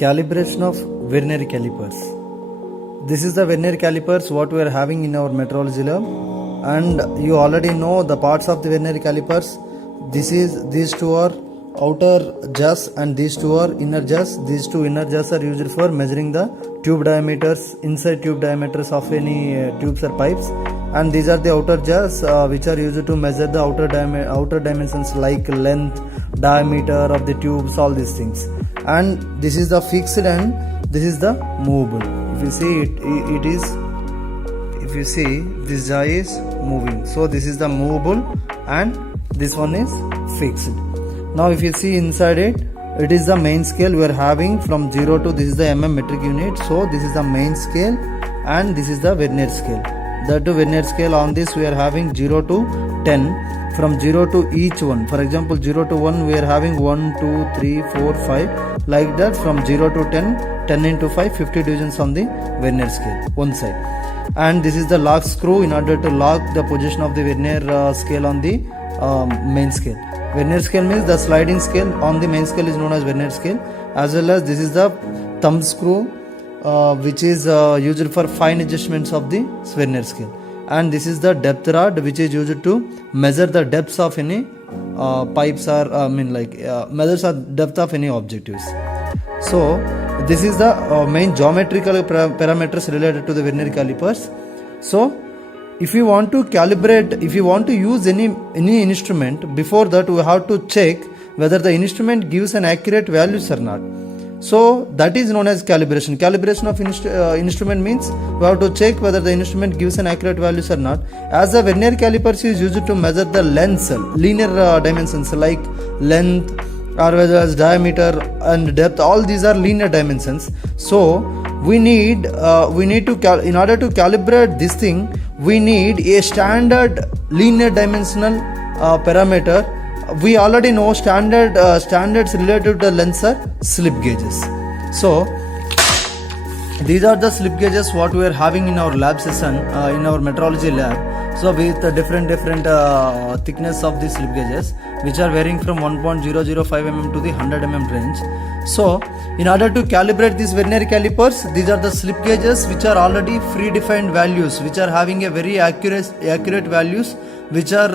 Calibration of Vernier calipers. This is the Vernier calipers what we are having in our metrology lab, and you already know the parts of the Vernier calipers. These two are outer jaws and these two are inner jaws. These two inner jaws are used for measuring the tube diameters, inside tube diameters of any tubes or pipes, and these are the outer jaws which are used to measure the outer dimensions like length, diameter of the tubes, all these things. And this is the fixed and this is the movable. If you see it is, if you see this jaw is moving, so this is the movable and this one is fixed. Now if you see inside it is the main scale we are having from 0 to, this is the mm metric unit, so this is the main scale and this is the Vernier scale. The two Vernier scale, on this we are having 0 to 10. From 0 to each one, for example 0 to 1 we are having 1, 2, 3, 4, 5, like that. From 0 to 10, 10 into 5, 50 divisions on the Vernier scale, one side. And this is the lock screw in order to lock the position of the Vernier scale on the main scale. Vernier scale means the sliding scale on the main scale is known as Vernier scale, as well as this is the thumb screw which is used for fine adjustments of the Vernier scale. And this is the depth rod which is used to measure the depths of any pipes or measures the depth of any objectives. So this is the main geometrical parameters related to the Vernier calipers. So if you want to calibrate, if you want to use any instrument, before that we have to check whether the instrument gives an accurate values or not. So that is known as calibration. Calibration of instrument means we have to check whether the instrument gives an accurate values or not. As the Vernier calipers is used to measure the lengths, linear dimensions like length or whether as diameter and depth, all these are linear dimensions. So we need to in order to calibrate this thing, we need a standard linear dimensional parameter. We already know standards related to the lengths are slip gauges. So these are the slip gauges what we are having in our lab session, in our metrology lab. So with different thickness of the slip gauges, which are varying from 1.005 mm to the 100 mm range. So in order to calibrate these Vernier calipers, these are the slip gauges which are already predefined values, which are having a very accurate values, which are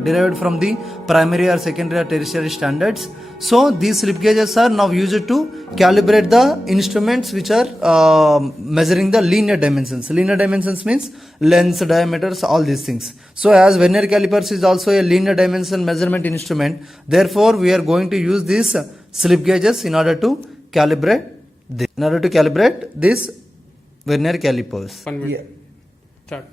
derived from the primary or secondary or tertiary standards. So these slip gauges are now used to calibrate the instruments which are measuring the linear dimensions. Linear dimensions means lengths, diameters, all these things. So as Vernier calipers is also a linear dimension measurement instrument, therefore we are going to use these slip gauges in order to calibrate this. In order to calibrate this Vernier calipers. 1 minute. Start.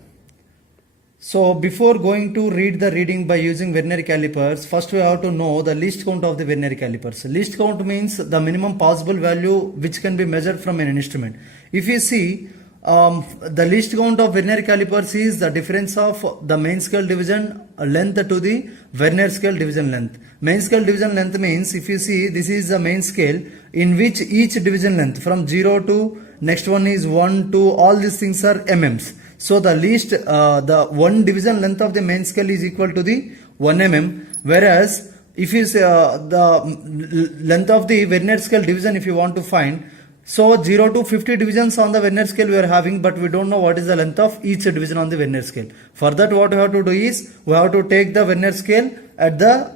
So before going to read the reading by using Vernier calipers, first we have to know the least count of the Vernier calipers. Least count means the minimum possible value which can be measured from an instrument. If you see, the least count of Vernier calipers is the difference of the main scale division length to the Vernier scale division length. Main scale division length means, if you see, this is the main scale in which each division length from 0 to next one is 1, 2, all these things are mm. So the least, the one division length of the main scale is equal to the 1 mm, whereas if you say the length of the Vernier scale division, if you want to find, so 0 to 50 divisions on the Vernier scale we are having, but we don't know what is the length of each division on the Vernier scale. For that, what we have to do is, we have to take the Vernier scale at the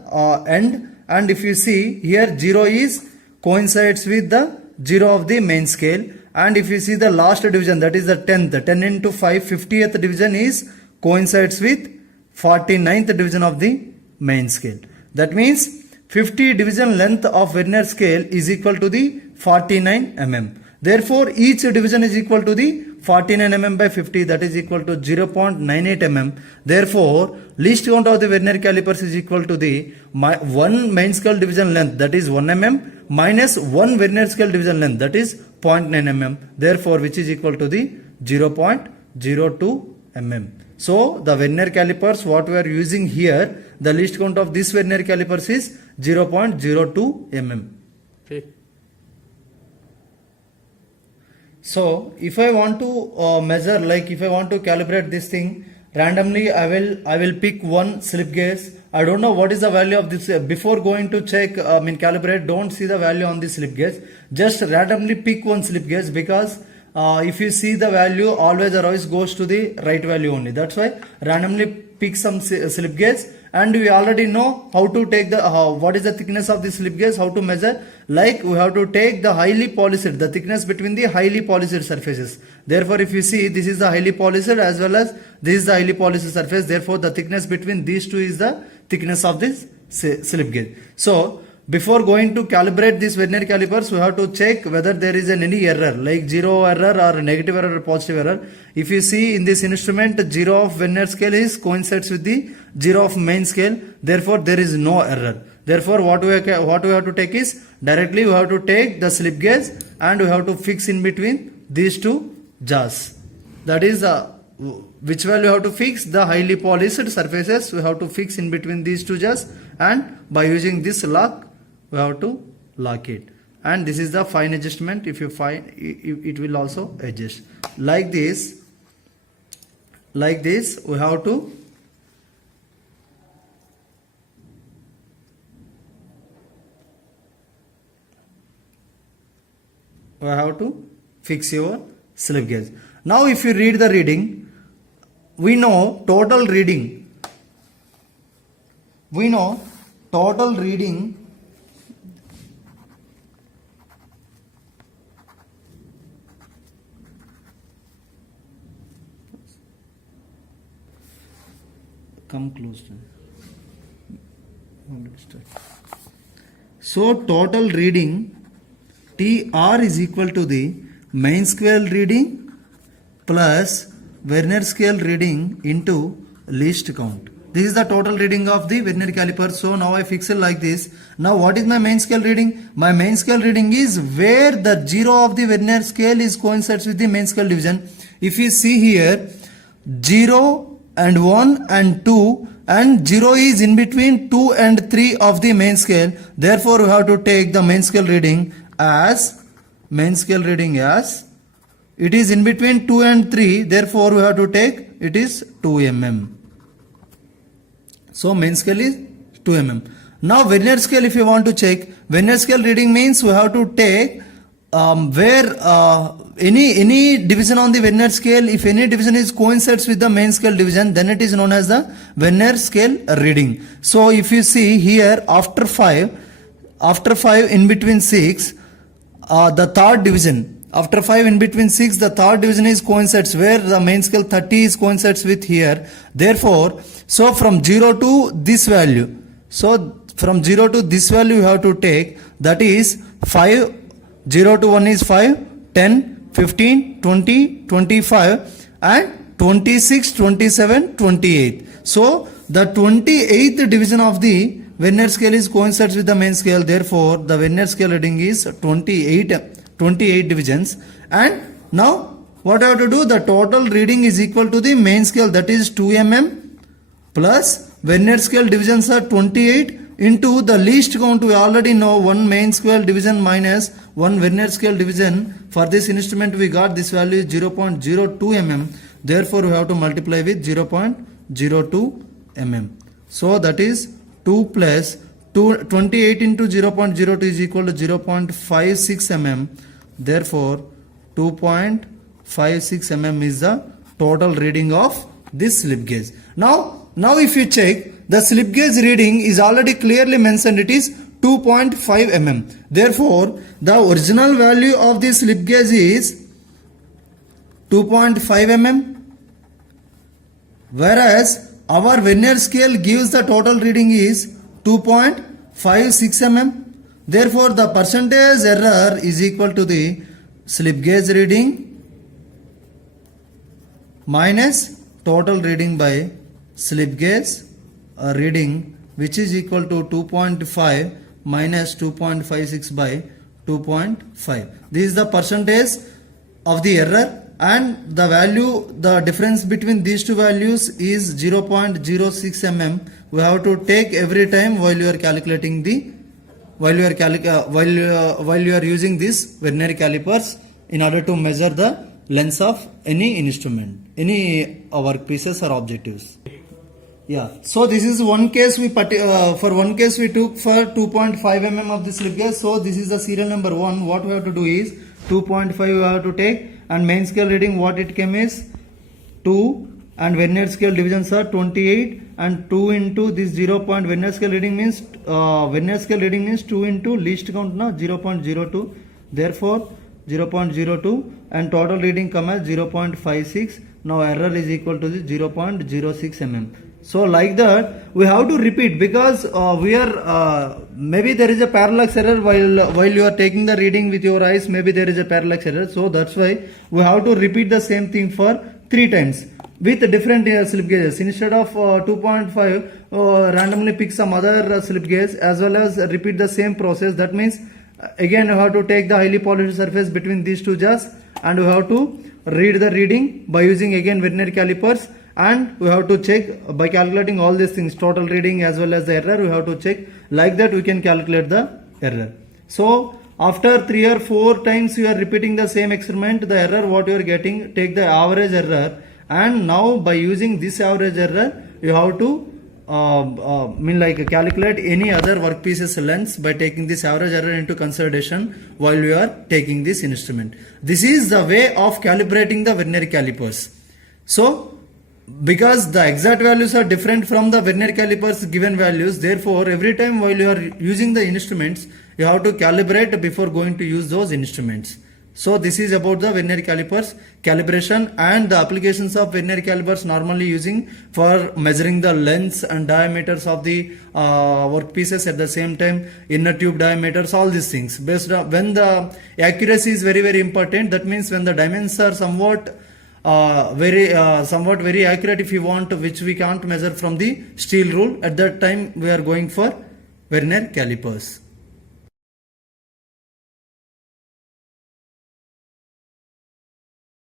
end, and if you see here, 0 is coincides with the 0 of the main scale. And if you see the last division, that is the 10th, 10 into 5, 50th division is coincides with 49th division of the main scale. That means 50 division length of Vernier scale is equal to the 49 mm. Therefore, each division is equal to the 49 mm by 50, that is equal to 0.98 mm. Therefore, least count of the Vernier calipers is equal to the one main scale division length, that is 1 mm, minus one Vernier scale division length, that is 0.9 mm. Therefore, which is equal to the 0.02 mm. So the Vernier calipers what we are using here, the least count of this Vernier calipers is 0.02 mm. Okay. So if I want to measure, like if I want to calibrate this thing, randomly I will pick one slip gauge. I don't know what is the value of this. Before going to check, calibrate, don't see the value on the slip gauge. Just randomly pick one slip gauge, because if you see the value, always goes to the right value only. That's why randomly pick some slip gauge. And we already know how to take the what is the thickness of the slip gauge, how to measure. Like we have to take the highly polished, the thickness between the highly polished surfaces. Therefore, if you see, this is the highly polished as well as this is the highly polished surface. Therefore, the thickness between these two is the thickness of this slip gauge. So before going to calibrate these vernier calipers, we have to check whether there is any error, like zero error or negative error or positive error. If you see in this instrument, 0 of vernier scale is coincides with the 0 of main scale. Therefore, there is no error. Therefore, what we have to take is, directly we have to take the slip gauge and we have to fix in between these two jaws. That is which value we have to fix? The highly polished surfaces we have to fix in between these two jaws, and by using this lock we have to lock it. And this is the fine adjustment. If you find, it will also adjust like this. Like this we have to fix your slip gauge. Now if you read the reading, we know total reading. Come close to it. So total reading TR is equal to the main scale reading plus Vernier scale reading into least count. This is the total reading of the vernier caliper. So now I fix it like this. Now what is my main scale reading? My main scale reading is where the 0 of the vernier scale is coincides with the main scale division. If you see here, 0 and 1 and 2, and 0 is in between 2 and 3 of the main scale. Therefore we have to take the main scale reading as it is in between 2 and 3. Therefore we have to take it is 2 mm. So main scale is 2 mm. Now vernier scale, if you want to check, vernier scale reading means we have to take where any division on the vernier scale, if any division is coincides with the main scale division, then it is known as the vernier scale reading. So if you see here, after 5 in between 6, the third division, after 5 in between 6, the third division is coincides where the main scale 30 is coincides with here. Therefore, so from 0 to this value, so from 0 to this value you have to take, that is 5, 0 to 1 is 5, 10, 15, 20, 25 and 26, 27, 28. So the 28th division of the vernier scale is coincides with the main scale. Therefore, the vernier scale reading is 28 divisions. And now what I have to do, the total reading is equal to the main scale, that is 2 mm plus vernier scale divisions are 28 into the least count. We already know 1 main scale division minus 1 vernier scale division. For this instrument we got this value is 0.02 mm. Therefore we have to multiply with 0.02 mm. So that is 2 plus 28 into 0.02 is equal to 0.56 mm. Therefore 2.56 mm is the total reading of this slip gauge. Now if you check, the slip gauge reading is already clearly mentioned, it is 2.5 mm. Therefore the original value of this slip gauge is 2.5 mm, whereas our vernier scale gives the total reading is 2.56 mm. Therefore the percentage error is equal to the slip gauge reading minus total reading by slip gauge reading, which is equal to 2.5 minus 2.56 by 2.5. This is the percentage of the error, and the value, the difference between these two values is 0.06 mm. We have to take every time while you are calculating the while you are using these vernier calipers in order to measure the lens of any instrument, any workpieces or objectives. Yeah, so this is one case for one case we took for 2.5 mm of the slip gauge. So this is the serial number 1. What we have to do is 2.5 we have to take, and main scale reading what it came is 2, and Vernier scale divisions are 28, and 2 into this 0. Vernier scale reading means 2 into least count na 0.02, therefore 0.02, and total reading come as 0.56. Now error is equal to the 0.06 mm. So like that we have to repeat, because we are maybe there is a parallax error while you are taking the reading with your eyes, maybe there is a parallax error. So that's why we have to repeat the same thing for 3 times with different slip gauges. Instead of 2.5 randomly pick some other slip gauge as well as repeat the same process. That means again you have to take the highly polished surface between these two jars, and we have to read the reading by using again Vernier calipers, and we have to check by calculating all these things, total reading as well as the error we have to check. Like that we can calculate the error. So after 3 or 4 times you are repeating the same experiment, the error what you are getting, take the average error, and now by using this average error you have to calculate any other workpieces lengths by taking this average error into consideration while you are taking this instrument. This is the way of calibrating the Vernier calipers. So because the exact values are different from the Vernier calipers given values, therefore every time while you are using the instruments you have to calibrate before going to use those instruments. So this is about the Vernier calipers calibration and the applications of Vernier calipers normally using for measuring the lengths and diameters of the workpieces, at the same time inner tube diameters, all these things. Based on when the accuracy is very important, that means when the dimensions are somewhat very accurate if you want, which we can't measure from the steel rule, at that time we are going for Vernier calipers.